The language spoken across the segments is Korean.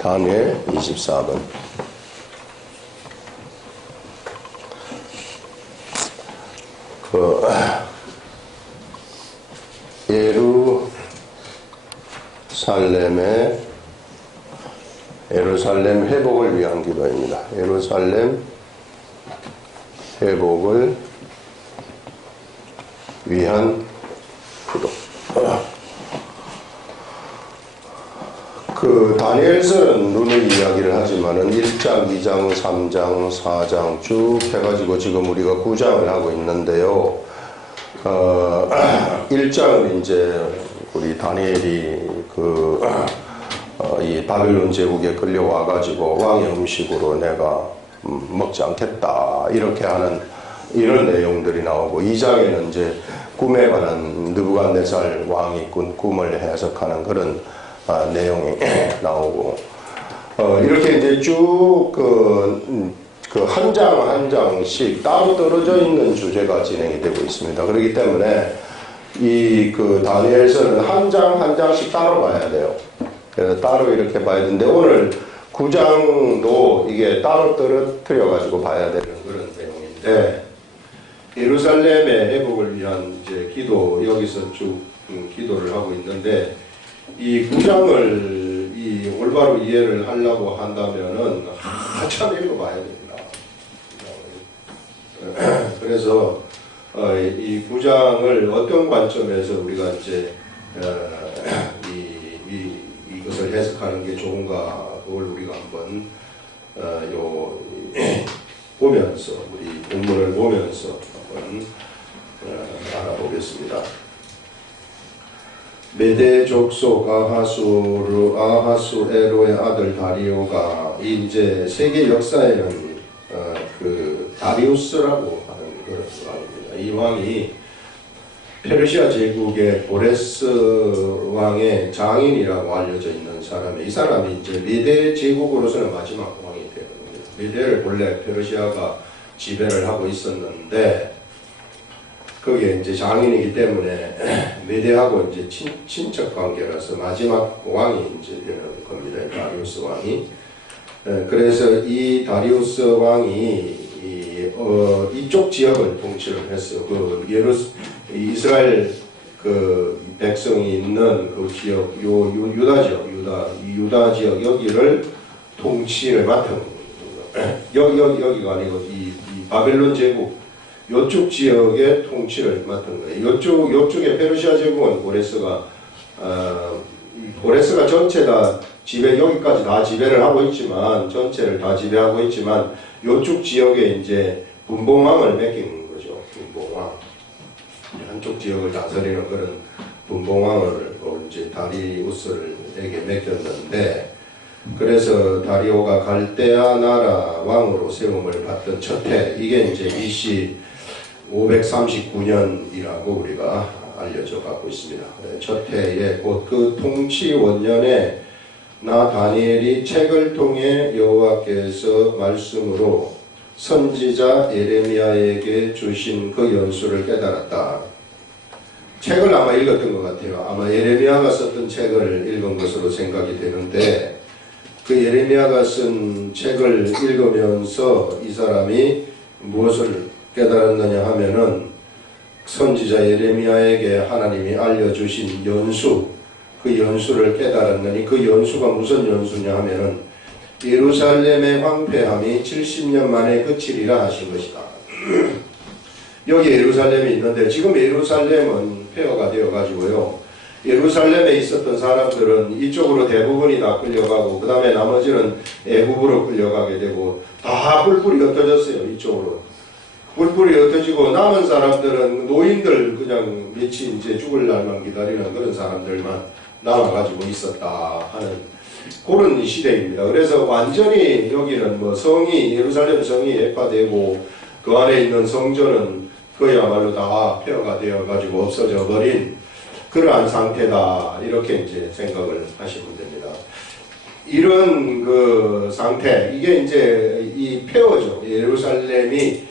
다니엘 24번. 예루살렘 회복을 위한 기도입니다. 예루살렘 회복을 위한 기도. 다니엘서는 누누이 이야기를 하지만은 1장, 2장, 3장, 4장 쭉 해가지고 지금 우리가 9장을 하고 있는데요. 1장은 이제 우리 다니엘이 이 바벨론 제국에 끌려와가지고 왕의 음식으로 내가 먹지 않겠다 이렇게 하는 이런 내용들이 나오고, 2장에는 이제 꿈에 관한 느부갓네살 왕이 꾼 꿈을 해석하는 그런 내용이 나오고, 이렇게 이제 쭉 한 장 한 장씩 따로 떨어져 있는 주제가 진행이 되고 있습니다. 그렇기 때문에 이 다니엘서는 한 장 한 장씩 따로 봐야 돼요. 그래서 따로 이렇게 봐야 되는데, 오늘 9장도 이게 따로 떨어뜨려 가지고 봐야 되는 그런 내용인데, 예루살렘의 회복을 위한 이제 기도, 여기서 쭉 기도를 하고 있는데, 이 9장을 이 올바로 이해를 하려고 한다면은 한참 읽어봐야 됩니다. 그래서 이 9장을 어떤 관점에서 우리가 이제 이것을 해석하는 게 좋은가, 그걸 우리가 한번 보면서, 우리 본문을 보면서 한번 알아보겠습니다. 메대 족속 아하수에로의 아들 다리오가, 이제 세계 역사에는 다리우스라고 하는 그런 왕입니다. 이 왕이 페르시아 제국의 고레스 왕의 장인이라고 알려져 있는 사람이, 이 사람이 이제 메대 제국으로서는 마지막 왕이 되는 겁니다. 메대를 본래 페르시아가 지배를 하고 있었는데, 거기에 이제 장인이기 때문에 메대하고 이제 친척 관계라서 마지막 왕이 이제 되는 겁니다. 다리우스 왕이. 그래서 이 다리우스 왕이 이쪽 지역을 통치를 했어요. 이스라엘 백성이 있는 그 지역, 유다 지역, 유다 지역 여기를 통치를 맡은 여기가 아니고 이 바벨론 제국 요쪽 지역의 통치를 맡은 거예요. 요쪽에 페르시아 제국은 고레스가 전체 다 여기까지 다 지배를 하고 있지만, 전체를 다 지배하고 있지만, 요쪽 지역에 이제 분봉왕을 맡긴 거죠. 분봉왕. 한쪽 지역을 다스리는 그런 분봉왕을 이제 다리우스에게 맡겼는데, 그래서 다리오가 갈대아 나라 왕으로 세움을 받던 첫 해, 이게 이제 BC 539년이라고 우리가 알려져 갖고 있습니다. 첫 해에 곧 그 통치 원년에 나 다니엘이 책을 통해 여호와께서 말씀으로 선지자 예레미야에게 주신 그 연수를 깨달았다. 책을 아마 읽었던 것 같아요. 아마 예레미야가 썼던 책을 읽은 것으로 생각이 되는데, 그 예레미야가 쓴 책을 읽으면서 이 사람이 무엇을 깨달았느냐 하면은, 선지자 예레미야에게 하나님이 알려주신 연수, 그 연수를 깨달았느니, 그 연수가 무슨 연수냐 하면은 예루살렘의 황폐함이 70년 만에 그치리라 하신 것이다. 여기 예루살렘이 있는데, 지금 예루살렘은 폐허가 되어 가지고요, 예루살렘에 있었던 사람들은 이쪽으로 대부분이 다 끌려가고, 그 다음에 나머지는 애굽으로 끌려가게 되고, 다 뿔뿔이 흩어졌어요. 이쪽으로 뿔뿔이 흩어지고, 남은 사람들은 노인들 그냥 며칠 이제 죽을 날만 기다리는 그런 사람들만 남아가지고 있었다 하는 그런 시대입니다. 그래서 완전히 여기는 뭐 예루살렘 성이 해파되고, 그 안에 있는 성전은 그야말로 다 폐허가 되어가지고 없어져 버린 그러한 상태다, 이렇게 이제 생각을 하시면 됩니다. 이런 그 상태, 이게 이제 이 폐허죠. 예루살렘이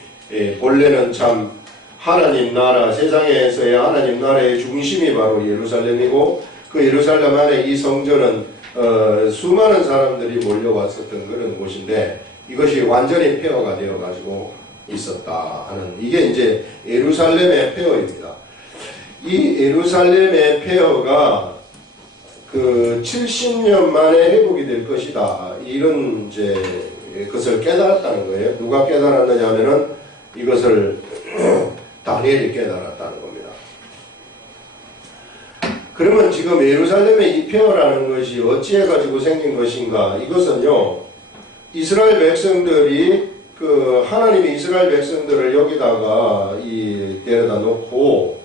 본래는 참 하나님 나라, 세상에서의 하나님 나라의 중심이 바로 예루살렘이고, 그 예루살렘 안에 이 성전은 수많은 사람들이 몰려왔었던 그런 곳인데 이것이 완전히 폐허가 되어 가지고 있었다 하는, 이게 이제 예루살렘의 폐허입니다. 이 예루살렘의 폐허가 그 70년 만에 회복이 될 것이다, 이런 이제 것을 깨달았다는 거예요. 누가 깨달았느냐 하면은 이것을 다니엘이 깨달았다는 겁니다. 그러면 지금 예루살렘의 이 폐허라는 것이 어찌해 가지고 생긴 것인가? 이것은요, 이스라엘 백성들이 하나님이 이스라엘 백성들을 여기다가 데려다 놓고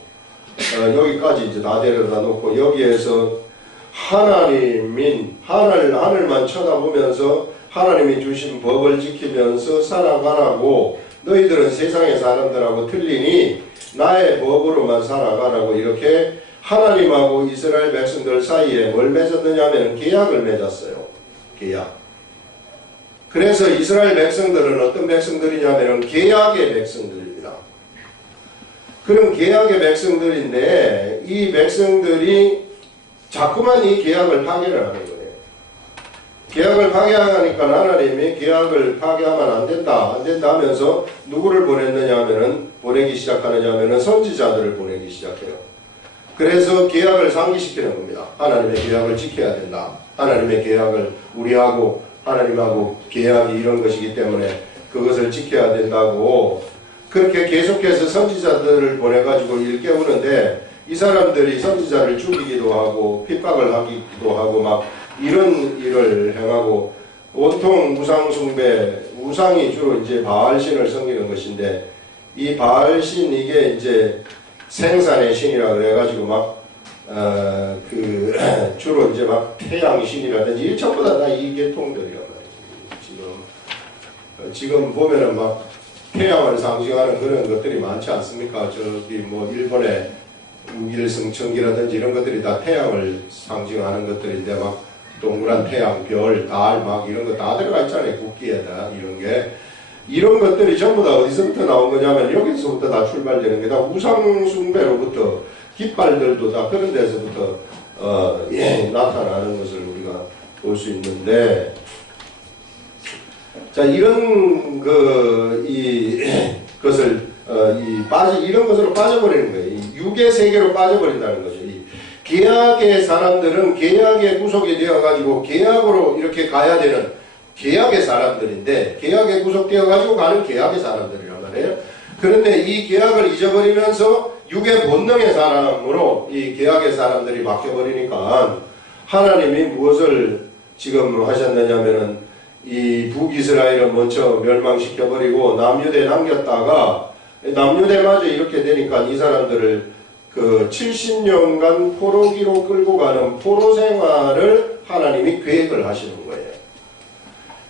여기까지 이제 다 데려다 놓고 여기에서 하늘만 쳐다보면서 하나님이 주신 법을 지키면서 살아가라고, 너희들은 세상의 사람들하고 틀리니 나의 법으로만 살아가라고, 이렇게 하나님하고 이스라엘 백성들 사이에 뭘 맺었느냐 하면 계약을 맺었어요. 계약. 그래서 이스라엘 백성들은 어떤 백성들이냐면 계약의 백성들입니다. 그럼 계약의 백성들인데 이 백성들이 자꾸만 이 계약을 파괴를 하는 거예요. 계약을 파괴하니까 하나님이 계약을 파괴하면 안 된다 하면서 누구를 보내기 시작하느냐 하면은 선지자들을 보내기 시작해요. 그래서 계약을 상기시키는 겁니다. 하나님의 계약을 지켜야 된다. 하나님의 계약을 우리하고 하나님하고 계약이 이런 것이기 때문에 그것을 지켜야 된다고, 그렇게 계속해서 선지자들을 보내가지고 일깨우는데 이 사람들이 선지자를 죽이기도 하고 핍박을 하기도 하고 막 이런 일을 행하고, 온통 우상숭배, 우상이 주로 이제 바알신을 섬기는 것인데 이 바알신, 이게 이제 생산의 신이라 그래가지고 막 주로 이제 막 태양신이라든지 이 전부 다 이 계통들이란 말이에요. 지금 보면은 막 태양을 상징하는 그런 것들이 많지 않습니까? 저기 뭐 일본의 우길승천기라든지 이런 것들이 다 태양을 상징하는 것들인데 막 동그란 태양, 별, 달 막 이런 거 다 들어가 있잖아요. 국기에다 이런 것들이 전부 다 어디서부터 나온 거냐면 여기서부터 다 출발되는 게 다 우상숭배로부터, 깃발들도 다 그런 데서부터 나타나는 것을 우리가 볼 수 있는데, 자, 이런 것을 이런 것으로 빠져버리는 거예요. 이 육의 세계로 빠져버린다는 거죠. 이 계약의 사람들은 계약에 구속이 되어가지고 계약으로 이렇게 가야 되는 계약의 사람들인데, 계약에 구속되어가지고 가는 계약의 사람들이란 말이에요. 그런데 이 계약을 잊어버리면서 육의 본능의 사람으로 이 계약의 사람들이 바뀌어버리니까 하나님이 무엇을 지금 하셨느냐면은 이 북이스라엘을 먼저 멸망시켜버리고 남유대 남겼다가, 남유대마저 이렇게 되니까 이 사람들을 70년간 포로기로 끌고 가는 포로 생활을 하나님이 계획을 하시는 거예요.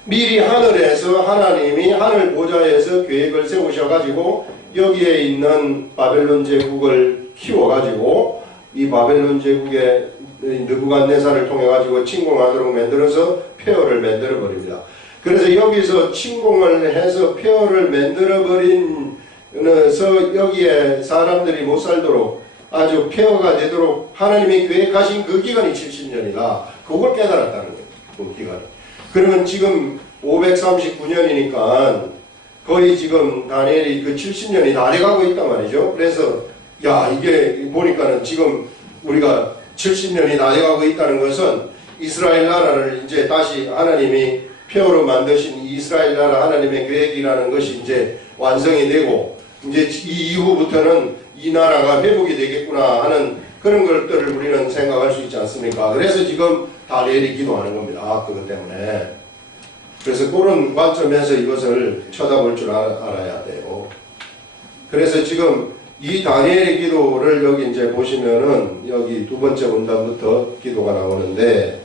미리 하늘에서 하나님이 하늘 보좌에서 계획을 세우셔가지고 여기에 있는 바벨론 제국을 키워가지고 이 바벨론 제국의 느부갓네살을 통해가지고 침공하도록 만들어서 폐허를 만들어버립니다. 그래서 여기서 침공을 해서 폐허를 만들어버리면서 여기에 사람들이 못 살도록 아주 폐허가 되도록 하나님이 계획하신 그 기간이 70년이다. 그걸 깨달았다는 거예요. 그 기간이. 그러면 지금 539년이니까 거의 지금 다니엘이 그 70년이 다 돼가고 있단 말이죠. 그래서 이게 보니까는 지금 우리가 70년이 다 돼가고 있다는 것은 이스라엘 나라를 이제 다시 하나님이 폐허로 만드신 이스라엘 나라 하나님의 계획이라는 것이 이제 완성이 되고, 이제 이 이후부터는 이 나라가 회복이 되겠구나 하는 그런 것들을 우리는 생각할 수 있지 않습니까? 그래서 지금 다니엘이 기도하는 겁니다. 그것 때문에. 그래서 그런 관점에서 이것을 쳐다볼 줄 알아야 돼요. 그래서 지금 이 다니엘의 기도를 여기 이제 보시면은 여기 두 번째 문단부터 기도가 나오는데,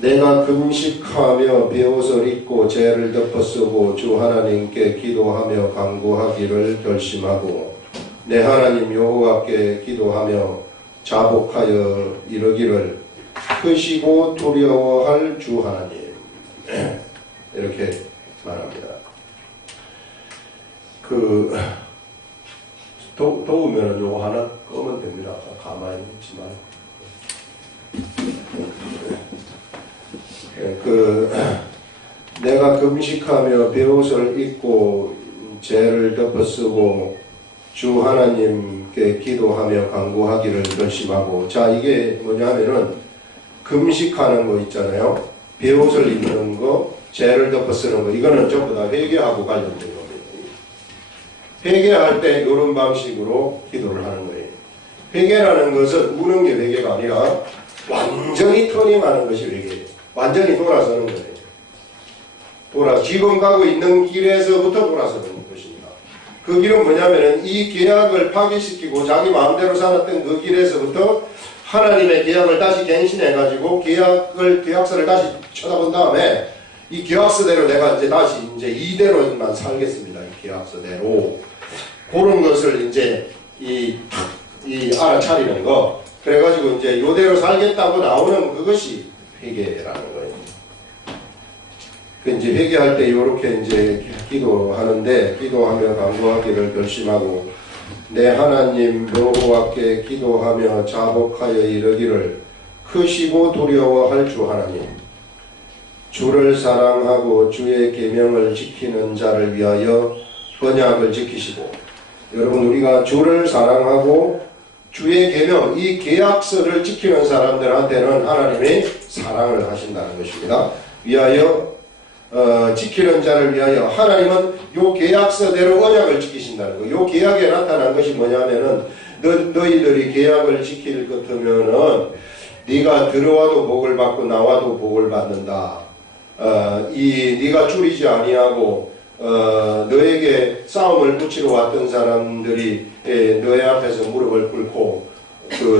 내가 금식하며 베옷을 입고 죄를 덮어쓰고 주 하나님께 기도하며 간구하기를 결심하고 내 하나님 여호와께 기도하며 자복하여 이르기를 크시고 두려워할 주 하나님, 이렇게 말합니다. 더우면 요거 하나 끄면 됩니다. 가만히 있지 말고. 내가 금식하며 베옷을 입고 죄를 덮어쓰고 주 하나님께 기도하며 간구하기를 결심하고. 자, 이게 뭐냐면은 금식하는 거 있잖아요. 베옷을 입는 거, 죄를 덮어쓰는 거, 이거는 전부 다 회개하고 관련된 겁니다. 회개할 때 이런 방식으로 기도를 하는 거예요. 회개라는 것은 우는 게 회개가 아니라 완전히 터닝하는 것이 회개예요. 완전히 돌아서는 거예요. 지금 가고 있는 길에서부터 돌아서는 것입니다. 그 길은 뭐냐면은 이 계약을 파기시키고 자기 마음대로 살았던 그 길에서부터 하나님의 계약을 다시 갱신해가지고 계약서를 다시 쳐다본 다음에 이 계약서대로 내가 이제 다시 이대로만 살겠습니다. 이 계약서대로. 그런 것을 이제 알아차리는 거. 그래가지고 이제 요대로 살겠다고 나오는 그것이 회개라는 거예요. 이제 회개할 때 이렇게 이제 기도하는데, 기도하며 간구하기를 결심하고 내 하나님 여호와께 기도하며 자복하여 이르기를 크시고 두려워할 주 하나님, 주를 사랑하고 주의 계명을 지키는 자를 위하여 언약을 지키시고. 여러분, 우리가 주를 사랑하고 주의 계명, 이 계약서를 지키는 사람들한테는 하나님이 사랑을 하신다는 것입니다. 위하여 지키는 자를 위하여 하나님은 요 계약서대로 언약을 지키신다는 거. 요 계약에 나타난 것이 뭐냐면은 너희들이 계약을 지킬 것 같으면은 네가 들어와도 복을 받고 나와도 복을 받는다. 네가 줄이지 아니하고 너에게 싸움을 붙이러 왔던 사람들이 너의 앞에서 무릎을 꿇고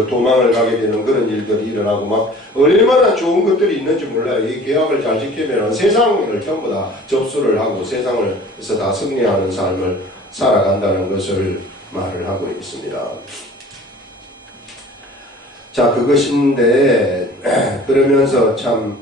도망을 가게 되는 그런 일들이 일어나고 막 얼마나 좋은 것들이 있는지 몰라요. 이 계약을 잘 지키면 세상을 전부 다 접수를 하고 세상에서 다 승리하는 삶을 살아간다는 것을 말을 하고 있습니다. 자, 그것인데 그러면서 참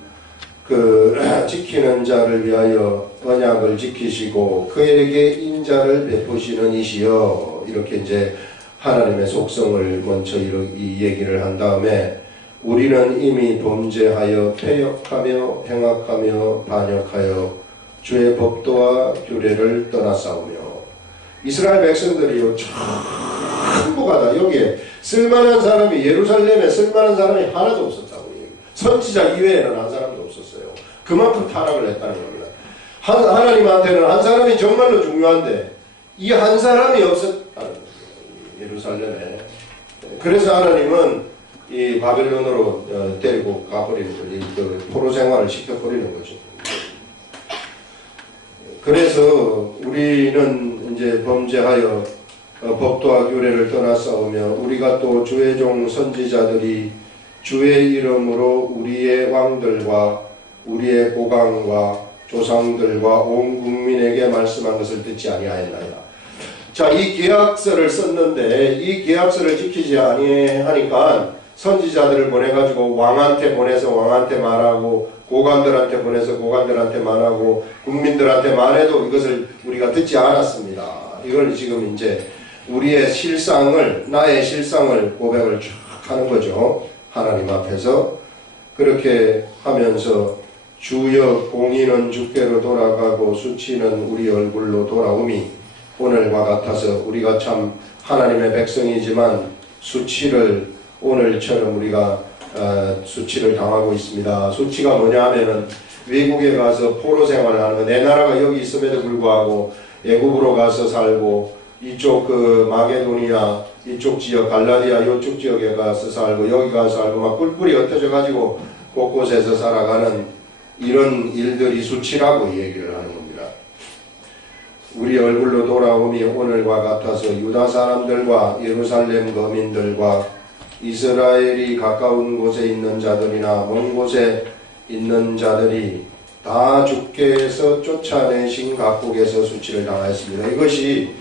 지키는 자를 위하여 언약을 지키시고 그에게 인자를 베푸시는 이시여. 이렇게 이제 하나님의 속성을 먼저 이 얘기를 한 다음에 우리는 이미 범죄하여 패역하며 행악하며 반역하여 주의 법도와 규례를 떠나싸우며. 이스라엘 백성들이요, 전부가 다 여기에 쓸만한 사람이, 예루살렘에 쓸만한 사람이 하나도 없었다고. 선지자 이외에는 한 사람도 없었어요. 그만큼 타락을 했다는 겁니다. 하나님한테는 한 사람이 정말로 중요한데 이 한 사람이 없었다는 겁니다. 예루살렘에. 그래서 하나님은 이 바벨론으로 데리고 가버리는 거죠. 포로 생활을 시켜버리는 거죠. 그래서 우리는 이제 범죄하여 법도와 규례를 떠나싸우며 우리가 또 주의 종 선지자들이 주의 이름으로 우리의 왕들과 우리의 고강과 조상들과 온 국민에게 말씀한 것을 듣지 아니하였나이다. 자, 이 계약서를 썼는데 이 계약서를 지키지 아니하니까 선지자들을 보내가지고 왕한테 보내서 왕한테 말하고 고관들한테 보내서 고관들한테 말하고 국민들한테 말해도 이것을 우리가 듣지 않았습니다. 이걸 지금 이제 우리의 실상을, 나의 실상을 고백을 쭉 하는 거죠. 하나님 앞에서. 그렇게 하면서 주여 공의는 주께로 돌아가고 수치는 우리 얼굴로 돌아오미. 오늘과 같아서 우리가 참 하나님의 백성이지만 수치를 오늘처럼 우리가 수치를 당하고 있습니다. 수치가 뭐냐 하면은 외국에 가서 포로 생활을 하는 거. 내 나라가 여기 있음에도 불구하고 애국으로 가서 살고 이쪽 마게도니아 이쪽 지역 갈라디아 이쪽 지역에 가서 살고 여기 가서 살고 막 뿔뿔이 흩어져 가지고 곳곳에서 살아가는 이런 일들이 수치라고 얘기를 하는 겁니다. 우리 얼굴로 돌아오미 오늘과 같아서 유다 사람들과 예루살렘 거민들과 이스라엘이 가까운 곳에 있는 자들이나 먼 곳에 있는 자들이 다 주께 해서 쫓아내신 각국에서 수치를 당하였습니다. 이것이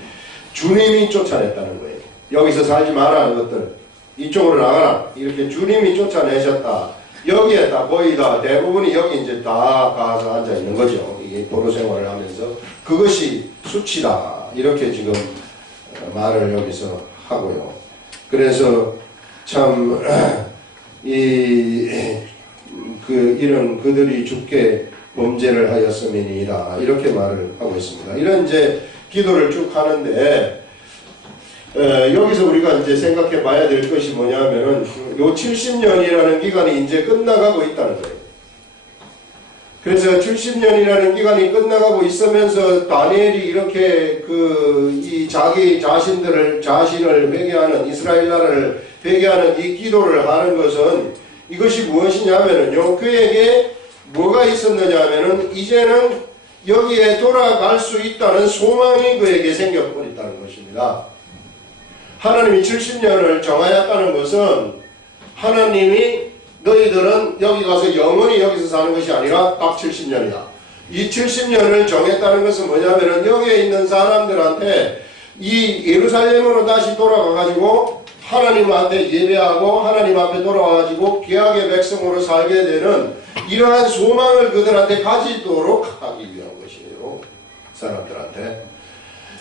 주님이 쫓아냈다는 거예요. 여기서 살지 마라 것들 이쪽으로 나가라 이렇게 주님이 쫓아내셨다. 여기에 다 거의 다 대부분이 여기 이제 다 가서 앉아 있는 거죠. 이게 포로 생활을 하면서 그것이 수치다 이렇게 지금 말을 여기서 하고요. 그래서 참 이런 그들이 주께 범죄를 하였음이니이다. 이렇게 말을 하고 있습니다. 이런 이제 기도를 쭉 하는데, 여기서 우리가 이제 생각해 봐야 될 것이 뭐냐면은, 요 70년이라는 기간이 이제 끝나가고 있다는 거예요. 그래서 70년이라는 기간이 끝나가고 있으면서 다니엘이 이렇게 이 자신을 회개하는, 이스라엘 나라를 회개하는 이 기도를 하는 것은 이것이 무엇이냐면은요, 그에게 뭐가 있었느냐 하면은 이제는 여기에 돌아갈 수 있다는 소망이 그에게 생겨버렸다는 것입니다. 하나님이 70년을 정하였다는 것은 하나님이 너희들은 여기 가서 영원히 여기서 사는 것이 아니라 딱 70년이다. 이 70년을 정했다는 것은 뭐냐면은 여기에 있는 사람들한테 이 예루살렘으로 다시 돌아가가지고 하나님한테 예배하고 하나님 앞에 돌아와가지고 귀하게 백성으로 살게 되는 이러한 소망을 그들한테 가지도록 하기 위한 것이에요. 사람들한테.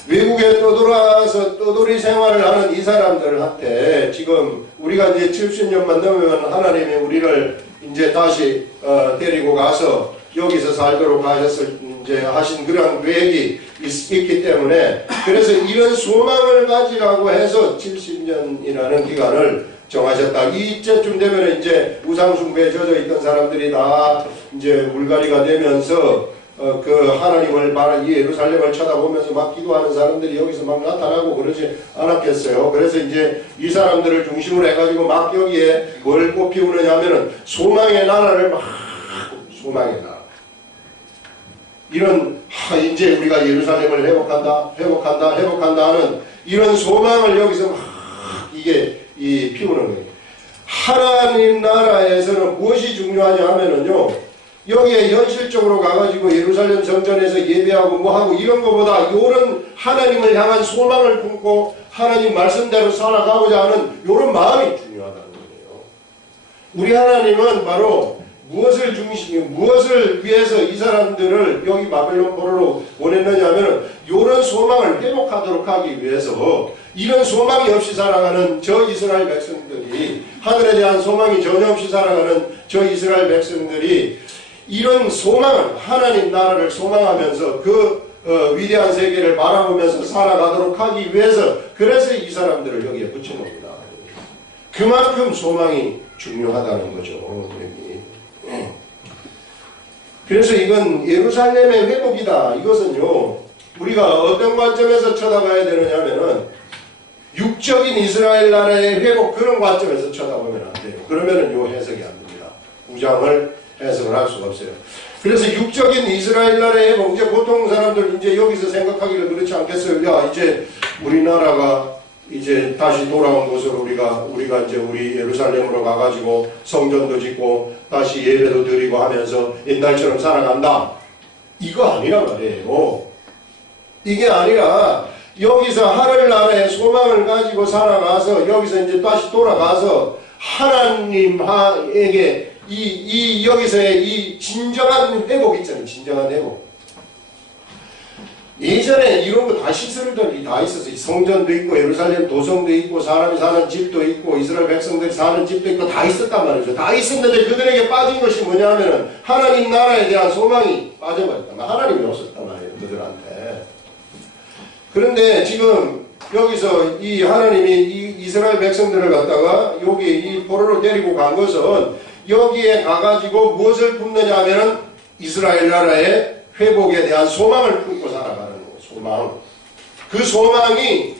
외국에 떠돌아서 떠돌이 생활을 하는 이 사람들한테 지금 우리가 이제 70년만 넘으면 하나님이 우리를 이제 다시 데리고 가서 여기서 살도록 하신 그런 계획이 있기 때문에, 그래서 이런 소망을 가지라고 해서 70년이라는 기간을 정하셨다. 이때쯤 되면 이제 우상숭배에 젖어 있던 사람들이 다 이제 물갈이가 되면서 하나님을 이 예루살렘을 쳐다보면서 막 기도하는 사람들이 여기서 막 나타나고 그러지 않았겠어요. 그래서 이제 이 사람들을 중심으로 해가지고 막 여기에 뭘 꽃피우느냐 하면은 소망의 나라를 막, 소망의 나라. 이런, 이제 우리가 예루살렘을 회복한다 하는 이런 소망을 여기서 막 피우는 거예요. 하나님 나라에서는 무엇이 중요하냐 하면은요, 여기에 현실적으로 가가지고 예루살렘 성전에서 예배하고 뭐하고 이런 것보다 요런 하나님을 향한 소망을 품고 하나님 말씀대로 살아가고자 하는 요런 마음이 중요하다는 거예요. 우리 하나님은 바로 무엇을 위해서 이 사람들을 여기 바벨론 포로로 보냈느냐 하면 요런 소망을 회복하도록 하기 위해서 이런 소망이 없이 살아가는 저 이스라엘 백성들이, 하늘에 대한 소망이 전혀 없이 살아가는 저 이스라엘 백성들이 이런 소망을, 하나님 나라를 소망하면서 위대한 세계를 바라보면서 살아가도록 하기 위해서, 그래서 이 사람들을 여기에 붙인 겁니다. 그만큼 소망이 중요하다는 거죠. 여기. 그래서 이건 예루살렘의 회복이다. 이것은요, 우리가 어떤 관점에서 쳐다봐야 되느냐 하면은 육적인 이스라엘 나라의 회복, 그런 관점에서 쳐다보면 안 돼요. 그러면은 요 해석이 안 됩니다. 우장을 해석을 할 수가 없어요. 그래서 육적인 이스라엘 나라의 회복, 이제 보통 사람들 이제 여기서 생각하기를 그렇지 않겠어요? 야, 이제 우리나라가 이제 다시 돌아온 곳으로 우리가 이제 우리 예루살렘으로 가가지고 성전도 짓고 다시 예배도 드리고 하면서 옛날처럼 살아간다. 이거 아니란 말이에요. 이게 아니라 여기서 하늘나라의 소망을 가지고 살아가서 여기서 이제 다시 돌아가서 하나님에게 여기서의 이 진정한 회복 있잖아요. 진정한 회복. 예전에 이런 거 다 시설들이 다 있었어요. 성전도 있고 예루살렘 도성도 있고 사람이 사는 집도 있고 이스라엘 백성들이 사는 집도 있고 다 있었단 말이죠. 다 있었는데 그들에게 빠진 것이 뭐냐면은 하나님 나라에 대한 소망이 빠져버렸단 말이에요. 하나님이 없었단 말이에요. 그들한테. 그런데 지금 여기서 이 하나님이 이 이스라엘 백성들을 갖다가 여기 이 포로로 데리고 간 것은 여기에 가가지고 무엇을 품느냐 하면은 이스라엘 나라의 회복에 대한 소망을 품고 살아가는 거예요. 소망. 그 소망이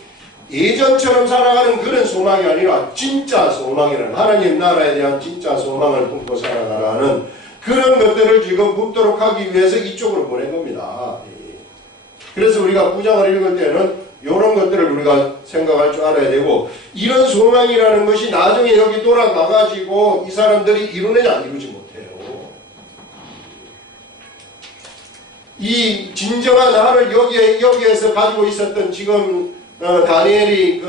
예전처럼 살아가는 그런 소망이 아니라 진짜 소망이라는, 하나님 나라에 대한 진짜 소망을 품고 살아가라는 그런 것들을 지금 품도록 하기 위해서 이쪽으로 보낸 겁니다. 그래서 우리가 9장을 읽을 때는 이런 것들을 우리가 생각할 줄 알아야 되고, 이런 소망이라는 것이 나중에 여기 돌아가가지고 이 사람들이 이루느냐 이루지 못해요. 이 진정한 하늘 여기에서 가지고 있었던 지금 다니엘이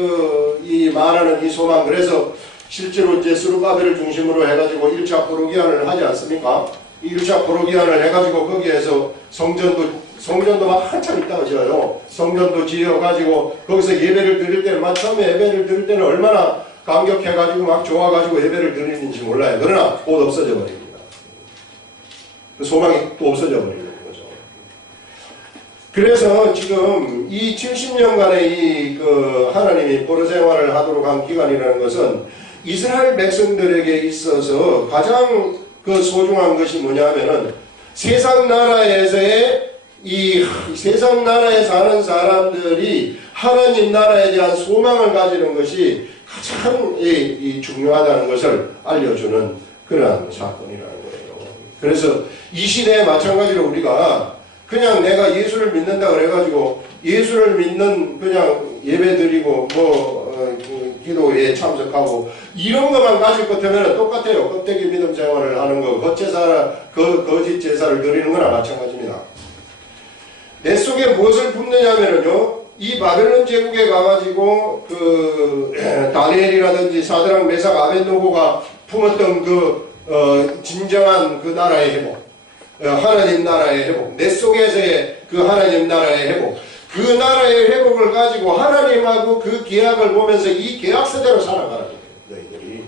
이 말하는 이 소망, 그래서 실제로 이제 스룹바벨을 중심으로 해가지고 1차 포로기한을 하지 않습니까? 이 1차 포로기한을 해가지고 거기에서 성전도 막 한참 있다가 지어요. 성전도 지어가지고 거기서 예배를 드릴 때는, 처음에 예배를 드릴 때는 얼마나 감격해가지고 막 좋아가지고 예배를 드리는지 몰라요. 그러나 곧 없어져 버립니다. 그 소망이 또 없어져 버리는 거죠. 그래서 지금 이 70년간의 이 하나님이 포로 생활을 하도록 한 기간이라는 것은 이스라엘 백성들에게 있어서 가장 소중한 것이 뭐냐면은 세상 나라에서의 세상 나라에 사는 사람들이 하나님 나라에 대한 소망을 가지는 것이 가장 중요하다는 것을 알려주는 그러한 사건이라는 거예요. 그래서 이 시대에 마찬가지로 우리가 그냥 내가 예수를 믿는다 그래가지고 예수를 믿는 그냥 예배 드리고 기도에 참석하고 이런 것만 가질 것 같으면 똑같아요. 껍데기 믿음 생활을 하는 거, 거짓 제사를 드리는 거나 마찬가지입니다. 내 속에 무엇을 품느냐면요, 이 바벨론 제국에 가가지고 다니엘이라든지 사드락 메삭 아벳노고가 품었던 진정한 그 나라의 회복, 하나님 나라의 회복, 내 속에서의 그 하나님 나라의 회복, 그 나라의 회복을 가지고 하나님하고 그 계약을 보면서 이 계약서대로 살아가라는 거예요, 너희들이.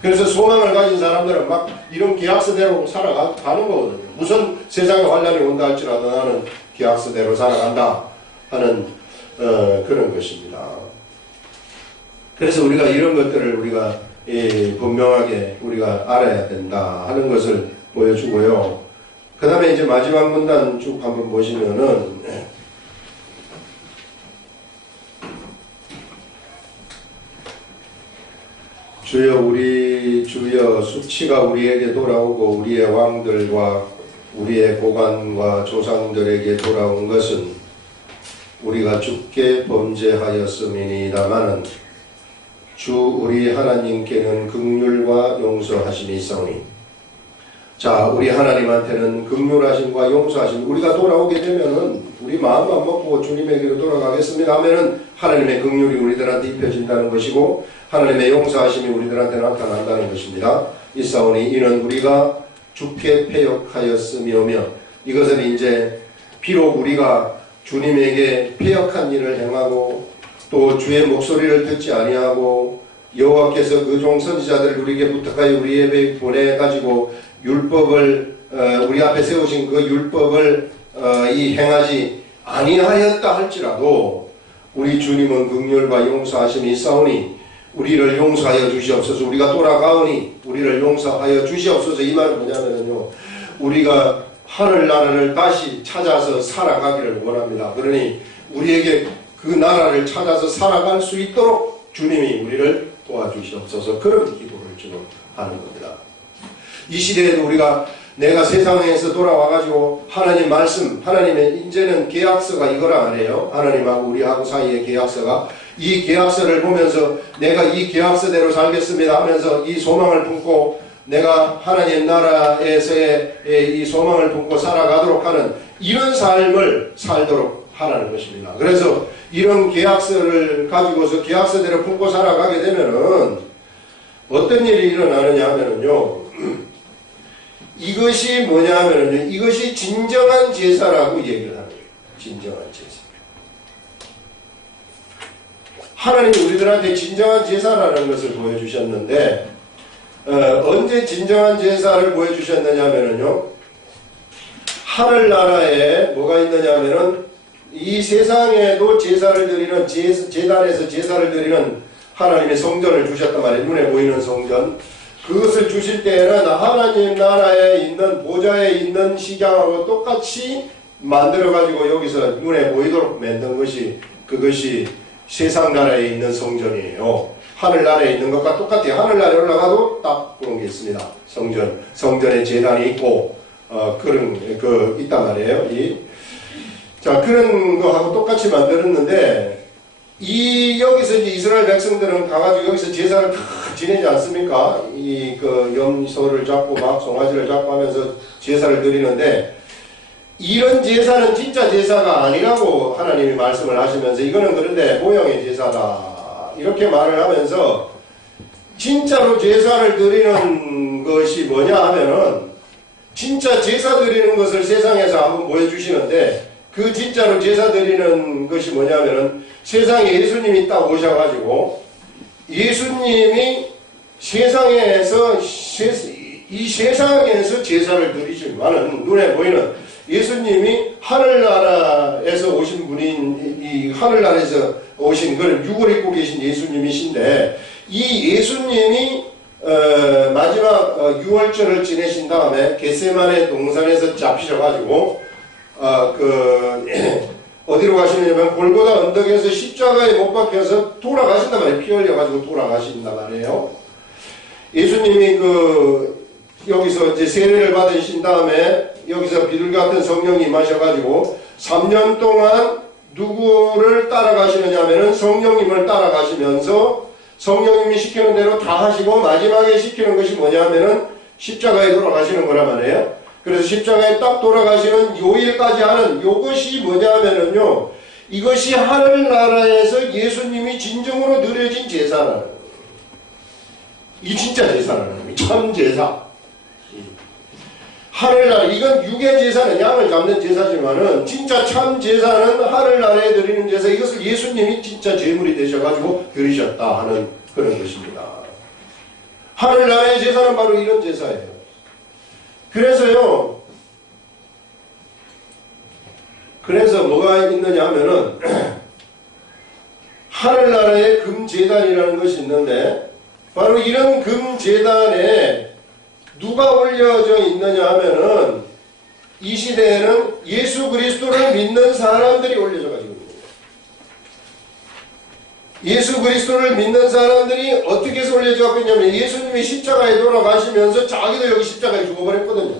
그래서 소망을 가진 사람들은 막 이런 계약서대로 살아가는 거거든요. 무슨 세상에 환란이 온다 할지라도 나는 계약서대로 살아간다 하는 그런 것입니다. 그래서 우리가 이런 것들을 우리가 분명하게 우리가 알아야 된다 하는 것을 보여주고요. 그 다음에 이제 마지막 문단 쭉 한번 보시면은 주여 수치가 우리에게 돌아오고 우리의 왕들과 우리의 고관과 조상들에게 돌아온 것은 우리가 주께 범죄하였음이니다마는 주 우리 하나님께는 긍휼과 용서하심이 있사오니. 자, 우리 하나님한테는 긍휼하심과 용서하심, 우리가 돌아오게 되면은 우리 마음만 먹고 주님에게로 돌아가겠습니다 하면은 하나님의 긍휼이 우리들한테 입혀진다는 것이고 하나님의 용서하심이 우리들한테 나타난다는 것입니다. 있사오니 이는 우리가 주께 패역하였으며며, 이것은 이제 비록 우리가 주님에게 패역한 일을 행하고 또 주의 목소리를 듣지 아니하고 여호와께서 그 종 선지자들을 우리에게 부탁하여 우리에게 보내가지고 율법을 우리 앞에 세우신 그 율법을 행하지 아니하였다 할지라도 우리 주님은 긍휼과 용서하심이 있사오니 우리를 용서하여 주시옵소서. 우리가 돌아가오니 우리를 용서하여 주시옵소서. 이 말은 뭐냐면요, 우리가 하늘나라를 다시 찾아서 살아가기를 원합니다. 그러니 우리에게 그 나라를 찾아서 살아갈 수 있도록 주님이 우리를 도와주시옵소서. 그런 기도를 지금 하는 겁니다. 이 시대에도 우리가 내가 세상에서 돌아와가지고 하나님 말씀, 하나님의 이제는 계약서가 이거라 하네요. 하나님하고 우리하고 사이의 계약서가, 이 계약서를 보면서 내가 이 계약서대로 살겠습니다 하면서 이 소망을 품고 내가 하나님 나라에서의 이 소망을 품고 살아가도록 하는 이런 삶을 살도록 하라는 것입니다. 그래서 이런 계약서를 가지고서 계약서대로 품고 살아가게 되면은 어떤 일이 일어나느냐 하면은요, 이것이 뭐냐 하면은요, 이것이 진정한 제사라고 얘기를 하는 거예요. 진정한 제사. 하나님이 우리들한테 진정한 제사라는 것을 보여주셨는데, 언제 진정한 제사를 보여주셨느냐 하면은요, 하늘나라에 뭐가 있느냐 하면은 이 세상에도 제사를 드리는 제단에서 제사를 드리는 하나님의 성전을 주셨단 말이에요. 눈에 보이는 성전. 그것을 주실 때에는 하나님 나라에 있는 보좌에 있는 식양하고 똑같이 만들어가지고 여기서 눈에 보이도록 만든 것이, 그것이 세상 나라에 있는 성전이에요. 하늘나라에 있는 것과 똑같아요. 하늘나라에 올라가도 딱 그런 게 있습니다. 성전에 제단이 있고 그런 있단 말이에요. 자, 그런 거하고 똑같이 만들었는데, 여기서 이제 이스라엘 백성들은 가가지고 여기서 제사를 다 지내지 않습니까? 염소를 잡고 막 송아지를 잡고 하면서 제사를 드리는데, 이런 제사는 진짜 제사가 아니라고 하나님이 말씀을 하시면서 이거는 그런데 모형의 제사다 이렇게 말을 하면서, 진짜로 제사를 드리는 것이 뭐냐 하면은 진짜 제사 드리는 것을 세상에서 한번 보여주시는데, 그 진짜로 제사 드리는 것이 뭐냐면은 세상에 예수님이 딱 오셔가지고 예수님이 세상에서 이 세상에서 제사를 드리지만은 눈에 보이는 예수님이 하늘나라에서 오신 분인 이 하늘나라에서 오신 그런 육을 입고 계신 예수님이신데 이 예수님이 마지막 유월절을 지내신 다음에 겟세마네 동산에서 잡히셔가지고 어디로 가시느냐면 골고다 언덕에서 십자가에 못 박혀서 돌아가신단 말이에요. 피 흘려가지고 돌아가신단 말이에요. 예수님이 여기서 이제 세례를 받으신 다음에 여기서 비둘기 같은 성령이 임하셔가지고 3년 동안 누구를 따라가시느냐 하면은 성령님을 따라가시면서 성령님이 시키는 대로 다 하시고 마지막에 시키는 것이 뭐냐 하면은 십자가에 돌아가시는 거란 말이에요. 그래서 십자가에 딱 돌아가시는 요일까지 하는 요것이 뭐냐 하면은요, 이것이 하늘나라에서 예수님이 진정으로 드려진 제사라는 거예요. 이 진짜 제사라는 거예요. 참 제사. 하늘나라, 이건 육의 제사는 양을 잡는 제사지만은 진짜 참 제사는 하늘나라에 드리는 제사, 이것을 예수님이 진짜 제물이 되셔가지고 드리셨다 하는 그런 것입니다. 하늘나라의 제사는 바로 이런 제사예요. 그래서 뭐가 있느냐 하면은 하늘나라의 금제단이라는 것이 있는데 바로 이런 금제단에 누가 올려져 있느냐 하면은 이 시대에는 예수 그리스도를 믿는 사람들이 올려져 가지고 있습니다. 예수 그리스도를 믿는 사람들이 어떻게 해서 올려져 갖고 있냐면 예수님이 십자가에 돌아가시면서 자기도 여기 십자가에 죽어버렸거든요.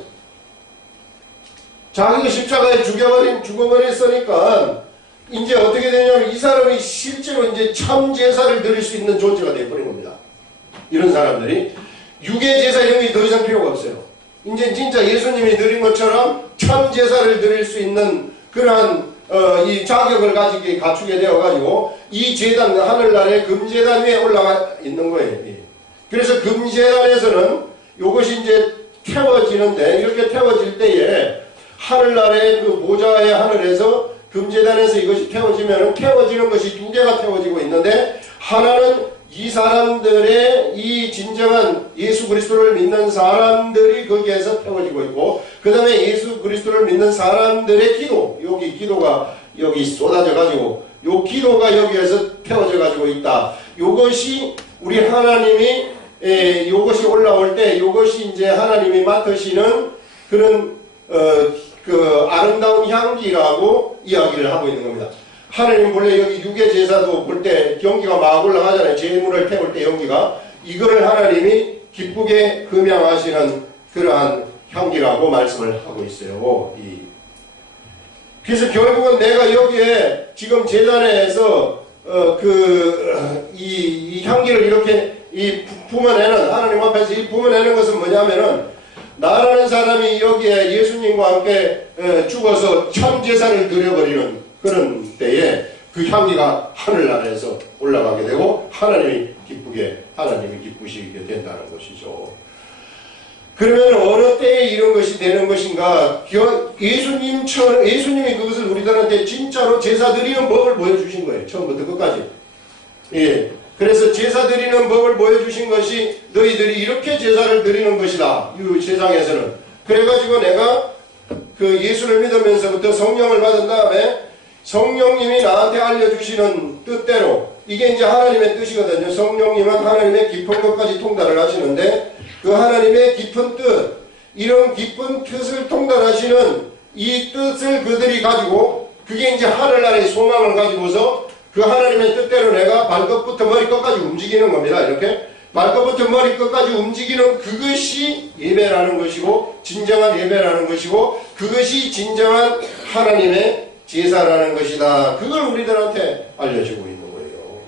자기도 십자가에 죽어버렸으니까 이제 어떻게 되냐면 이 사람이 실제로 이제 참 제사를 드릴 수 있는 존재가 되어버린 겁니다. 이런 사람들이 육의 제사 이런 게 더 이상 필요가 없어요. 이제 진짜 예수님이 드린 것처럼 참 제사를 드릴 수 있는 그러한 이 자격을 갖추게 되어가지고 이 제단, 하늘나라의 금제단 위에 올라가 있는 거예요. 그래서 금제단에서는 이것이 이제 태워지는데 이렇게 태워질 때에 하늘나라의 그 보좌의 하늘에서 금제단에서 이것이 태워지면은 태워지는 것이 두 개가 태워지고 있는데 하나는 이 사람들의 이 진정한 예수 그리스도를 믿는 사람들이 거기에서 태워지고 있고 그 다음에 예수 그리스도를 믿는 사람들의 기도, 여기 기도가 여기 쏟아져 가지고 요 기도가 여기에서 태워져 가지고 있다. 요것이 우리 하나님이 요것이 올라올 때 요것이 이제 하나님이 맡으시는 그런 그 아름다운 향기라고 이야기를 하고 있는 겁니다. 하나님 원래 여기 육의 제사도 볼 때 연기가 막 올라가잖아요. 제물을 태울 때 연기가. 이거를 하나님이 기쁘게 금양하시는 그러한 향기라고 말씀을 하고 있어요. 그래서 결국은 내가 여기에 지금 제단에서 이 향기를 이렇게 품어내는 하나님 앞에서 이 품어내는 것은 뭐냐면은 나라는 사람이 여기에 예수님과 함께 죽어서 참 제사를 드려버리는 그런 때에 그 향기가 하늘나라에서 올라가게 되고 하나님이 기쁘시게 된다는 것이죠. 그러면 어느 때에 이런 것이 되는 것인가? 예수님이 그것을 우리들한테 진짜로 제사 드리는 법을 보여주신 거예요. 처음부터 끝까지. 예. 그래서 제사 드리는 법을 보여주신 것이 너희들이 이렇게 제사를 드리는 것이다. 이 세상에서는. 그래가지고 내가 그 예수를 믿으면서부터 성령을 받은 다음에 성령님이 나한테 알려주시는 뜻대로 이게 이제 하나님의 뜻이거든요. 성령님은 하나님의 깊은 것까지 통달을 하시는데 그 하나님의 깊은 뜻, 이런 깊은 뜻을 통달하시는 이 뜻을 그들이 가지고 그게 이제 하늘나라의 소망을 가지고서 그 하나님의 뜻대로 내가 발끝부터 머리끝까지 움직이는 겁니다. 이렇게 발끝부터 머리끝까지 움직이는 그것이 예배라는 것이고 진정한 예배라는 것이고 그것이 진정한 하나님의 제사라는 것이다. 그걸 우리들한테 알려주고 있는 거예요.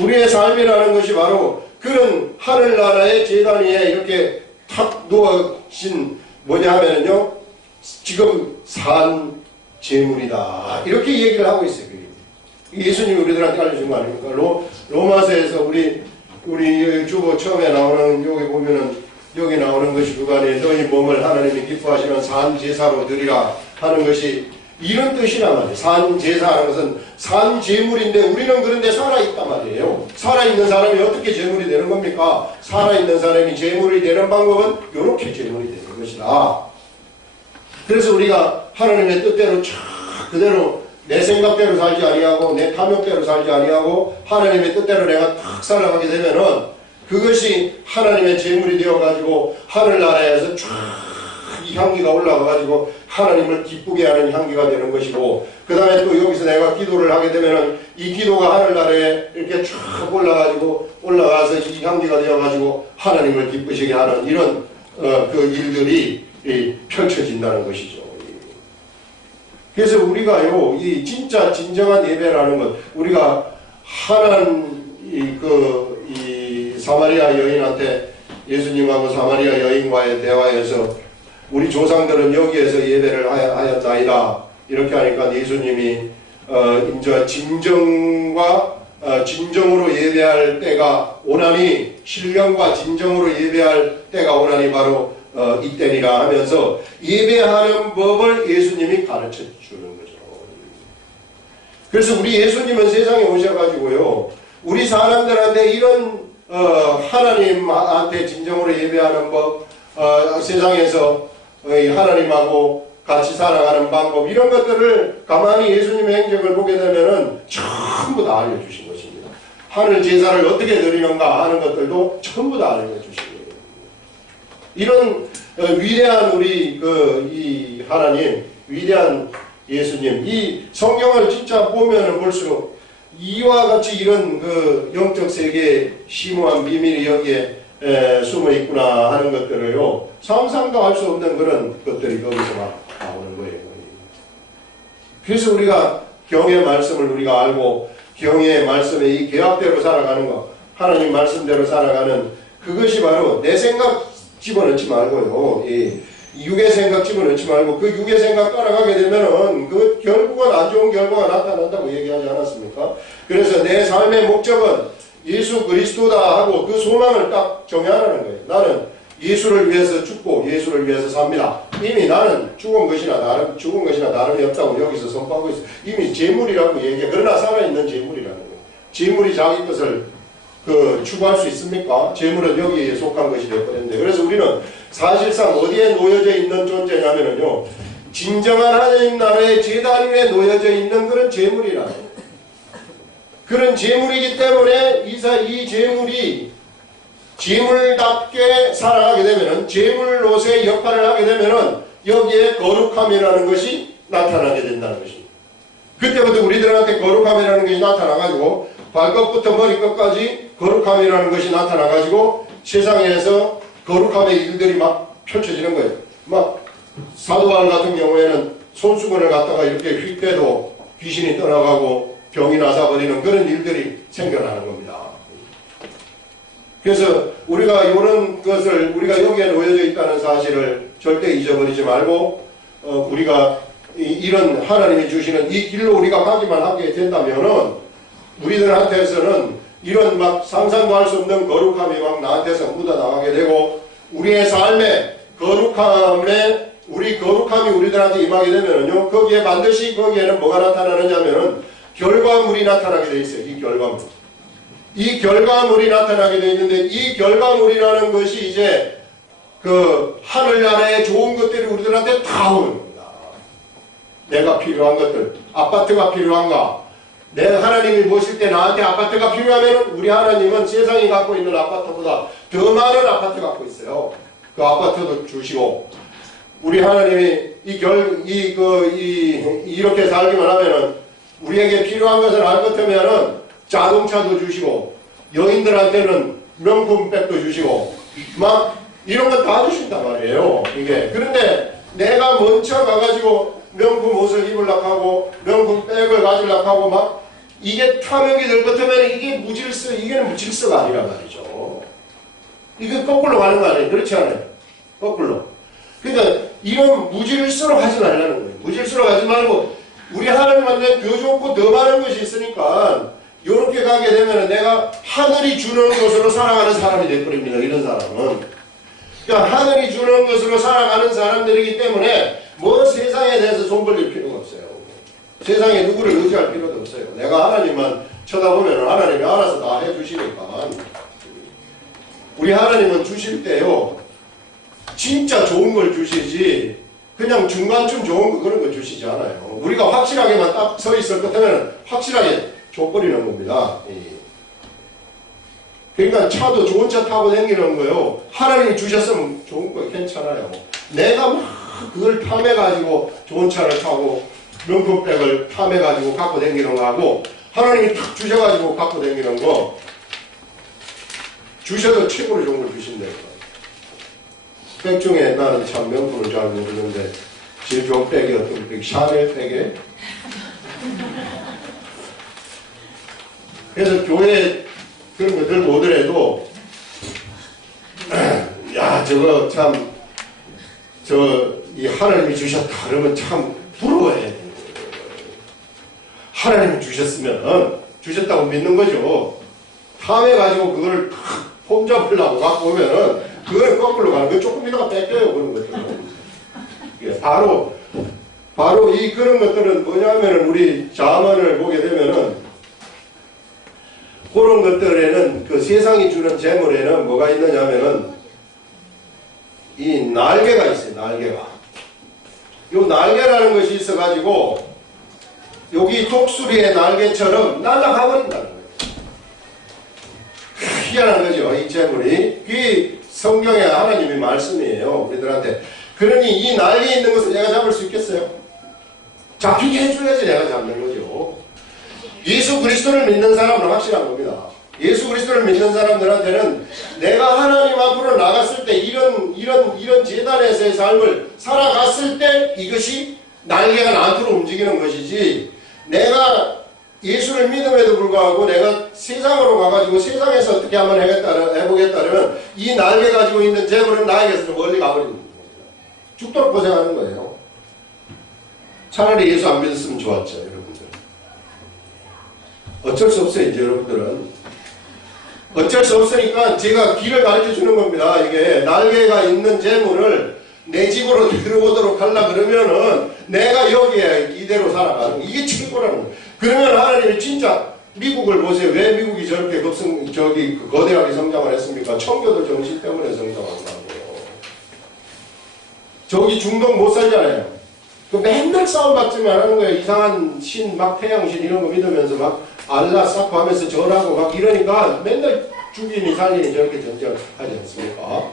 우리의 삶이라는 것이 바로 그런 하늘나라의 제단 위에 이렇게 탁 놓아진 뭐냐 하면은요, 지금 산 제물이다. 이렇게 얘기를 하고 있어요. 예수님이 우리들한테 알려준 거 아닙니까? 로마서에서 우리 주보 처음에 나오는 여기 보면은 여기 나오는 것이 그간에 너희 몸을 하나님이 기뻐하시는 산 제사로 드리라 하는 것이 이런 뜻이란 말이에요. 산제사라는 것은 산제물인데 우리는 그런데 살아있단 말이에요. 살아있는 사람이 어떻게 제물이 되는 겁니까? 살아있는 사람이 제물이 되는 방법은 이렇게 제물이 되는 것이다. 그래서 우리가 하나님의 뜻대로 쫙 그대로 내 생각대로 살지 아니하고 내 탐욕대로 살지 아니하고 하나님의 뜻대로 내가 탁 살아가게 되면은 그것이 하나님의 제물이 되어가지고 하늘나라에서 쫙 이 향기가 올라가가지고 하나님을 기쁘게 하는 향기가 되는 것이고, 그 다음에 또 여기서 내가 기도를 하게 되면은 이 기도가 하늘나라에 이렇게 쫙 올라가서 이 향기가 되어가지고 하나님을 기쁘시게 하는 이런 그 일들이 펼쳐진다는 것이죠. 그래서 우리가요, 이 진짜 진정한 예배라는 것, 우리가 이 사마리아 여인한테 예수님하고 사마리아 여인과의 대화에서 우리 조상들은 여기에서 예배를 하였나이다 이렇게 하니까 예수님이 이제 진정으로 예배할 때가 오나니, 신령과 진정으로 예배할 때가 오나니 바로 이때니라 하면서 예배하는 법을 예수님이 가르쳐 주는 거죠. 그래서 우리 예수님은 세상에 오셔가지고요, 우리 사람들한테 이런 하나님한테 진정으로 예배하는 법, 세상에서 하나님하고 같이 살아가는 방법, 이런 것들을 가만히 예수님의 행적을 보게 되면은 전부 다 알려주신 것입니다. 하늘 제사를 어떻게 드리는가 하는 것들도 전부 다 알려주신 거예요. 이런 위대한 우리 이 하나님, 위대한 예수님, 이 성경을 진짜 보면은 볼수록 이와 같이 이런 영적 세계의 심오한 비밀이 여기에 숨어 있구나 하는 것들을요, 상상도 할 수 없는 그런 것들이 거기서 막 나오는 거예요. 그래서 우리가 경의 말씀을 우리가 알고 경의 말씀의 이 계약대로 살아가는 것, 하나님 말씀대로 살아가는 그것이 바로 내 생각 집어넣지 말고요, 육의 생각 집어넣지 말고 그 육의 생각 따라가게 되면은 그 결국은 안 좋은 결과가 나타난다고 얘기하지 않았습니까? 그래서 내 삶의 목적은 예수 그리스도다 하고 그 소망을 딱 정하라는 거예요. 나는 예수를 위해서 죽고 예수를 위해서 삽니다. 이미 나는 죽은 것이나 다름이 없다고 여기서 선포하고 있어요. 이미 재물이라고 얘기해. 그러나 살아있는 재물이라는 거예요. 재물이 자기 것을 추구할 수 있습니까? 재물은 여기에 속한 것이 되어버렸는데, 그래서 우리는 사실상 어디에 놓여져 있는 존재냐면요, 진정한 하나님 나라의 제단 위에 놓여져 있는 그런 재물이라는 거예요. 그런 재물이기 때문에 이 재물이 재물답게 살아가게 되면은, 재물로서의 역할을 하게 되면은 여기에 거룩함이라는 것이 나타나게 된다는 것입니다. 그때부터 우리들한테 거룩함이라는 것이 나타나가지고 발끝부터 머리끝까지 거룩함이라는 것이 나타나가지고 세상에서 거룩함의 일들이 막 펼쳐지는 거예요. 막 사도바울 같은 경우에는 손수건을 갖다가 이렇게 휙대도 귀신이 떠나가고 병이 나서버리는 그런 일들이 생겨나는 겁니다. 그래서 우리가 이런 것을, 우리가 여기에 놓여져 있다는 사실을 절대 잊어버리지 말고, 우리가 이런 하나님이 주시는 이 길로 우리가 가기만 하게 된다면은 우리들한테서는 이런 막 상상도 할 수 없는 거룩함이 막 나한테서 묻어나가게 되고, 우리의 삶에 우리 거룩함이 우리들한테 임하게 되면은요, 거기에 반드시 거기에는 뭐가 나타나느냐면은 결과물이 나타나게 돼 있어요. 이 결과물이 나타나게 돼 있는데, 이 결과물이라는 것이 이제 하늘나라의 좋은 것들이 우리들한테 다 오는 겁니다. 내가 필요한 것들, 아파트가 필요한가? 내가 하나님이 모실 때 나한테 아파트가 필요하면 우리 하나님은 세상이 갖고 있는 아파트보다 더 많은 아파트 갖고 있어요. 그 아파트도 주시고, 우리 하나님이 이렇게 살기만 하면은 우리에게 필요한 것을 알 것 같으면은 자동차도 주시고, 여인들한테는 명품백도 주시고, 막 이런 건 다 주신단 말이에요. 그런데 내가 먼저 가가지고 명품 옷을 입으려고 하고 명품 백을 가지려고 하고 막 이게 탐욕이 될 것 같으면 이게는 무질서가 아니란 말이죠. 이게 거꾸로 가는 거 아니에요. 그렇지 않아요. 거꾸로. 그러니까 이런 무질서로 하지 말라는 거예요. 무질서로 하지 말고 우리 하나님한테 더 좋고 더 많은 것이 있으니까 이렇게 가게 되면 내가 하늘이 주는 것으로 살아가는 사람이 되어버립니다. 이런 사람은. 그러니까 하늘이 주는 것으로 살아가는 사람들이기 때문에 뭐 세상에 대해서 손 벌릴 필요가 없어요. 세상에 누구를 의지할 필요도 없어요. 내가 하나님만 쳐다보면 하나님이 알아서 다 해주시니까. 우리 하나님은 주실 때요, 진짜 좋은 걸 주시지 그냥 중간쯤 좋은 거 그런 거 주시지 않아요. 우리가 확실하게만 딱 서 있을 것 같으면 확실하게 줘버리는 겁니다. 그러니까 차도 좋은 차 타고 다니는 거요, 하나님이 주셨으면 좋은 거 괜찮아요. 내가 막 그걸 탐해가지고 좋은 차를 타고 명품백을 탐해가지고 갖고 다니는 거하고 하나님이 탁 주셔가지고 갖고 다니는 거, 주셔도 최고로 좋은 걸 주신대요. 백 중에 나는 참 명품을 잘 모르는데 제일 좋은 백이 어떤 백? 샤넬 백에? 그래서 교회 그런 거 들고 오더라도 야, 저거 참 이 하나님이 주셨다 그러면 참 부러워해. 하나님이 주셨으면 주셨다고 믿는 거죠. 탐해가지고 그거를 폼 잡으려고 갖고 오면은 그거는 거꾸로 가는 거, 조금 있다가 뺏겨요, 그런 것들은. 바로 이 그런 것들은 뭐냐면은 우리 자문을 보게 되면은 그런 것들에는 그 세상이 주는 재물에는 뭐가 있느냐면은 이 날개가 있어요, 날개가. 요 날개라는 것이 있어가지고 여기 독수리의 날개처럼 날아가 버린다는 거예요. 희한한 거죠, 이 재물이. 그게 성경의 하나님의 말씀이에요, 우리들한테. 그러니 이 날개 있는 것을 내가 잡을 수 있겠어요? 잡히게 해줘야지 내가 잡는 거죠. 예수 그리스도를 믿는 사람은 확실한 겁니다. 예수 그리스도를 믿는 사람들한테는 내가 하나님 앞으로 나갔을 때 이런 재단에서의 삶을 살아갔을 때 이것이 날개가 나한테로 움직이는 것이지, 내가 예수를 믿음에도 불구하고 내가 세상으로 가가지고 세상에서 어떻게 한번 해보겠다 그러면 이 날개 가지고 있는 재물은 나에게서 멀리 가버리는 거예요. 죽도록 고생하는 거예요. 차라리 예수 안 믿었으면 좋았죠, 여러분들. 어쩔 수 없어요, 이제 여러분들은. 어쩔 수 없으니까 제가 길을 가르쳐 주는 겁니다. 이게 날개가 있는 재물을 내 집으로 들어오도록 하려 그러면은 내가 여기에 이대로 살아가는, 이게 최고라는 거예요. 그러면 하나님이 진짜 미국을 보세요. 왜 미국이 저렇게 거대하게 성장을 했습니까? 청교도 정신 때문에 성장한다고요. 저기 중동 못 살잖아요. 맨날 싸움받지만 하는 거예요. 이상한 신, 막 태양신 이런 거 믿으면서 막 알라 쌓고 하면서 절하고 막 이러니까 맨날 죽이니 살리니 저렇게 전쟁하지 않습니까?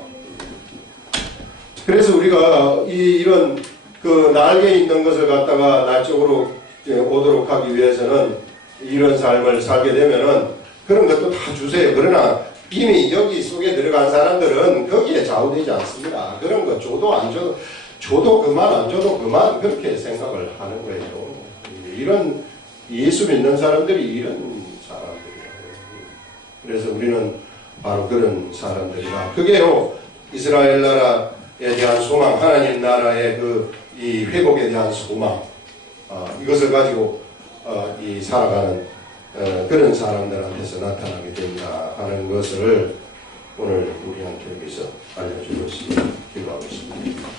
그래서 우리가 이런 그 날개 있는 것을 갖다가 날 쪽으로 오도록 하기 위해서는 이런 삶을 살게 되면은 그런 것도 다 주세요. 그러나 이미 여기 속에 들어간 사람들은 거기에 좌우되지 않습니다. 그런 거 줘도 안 줘도, 줘도 그만 안 줘도 그만, 그렇게 생각을 하는 거예요. 이런 예수 믿는 사람들이 이런 사람들이에요. 그래서 우리는 바로 그런 사람들이라. 그게요, 이스라엘 나라에 대한 소망, 하나님 나라의 이 회복에 대한 소망, 이것을 가지고 살아가는 그런 사람들한테서 나타나게 된다 하는 것을 오늘 우리한테 여기서 알려주고 있습니다. 기도하고 있습니다.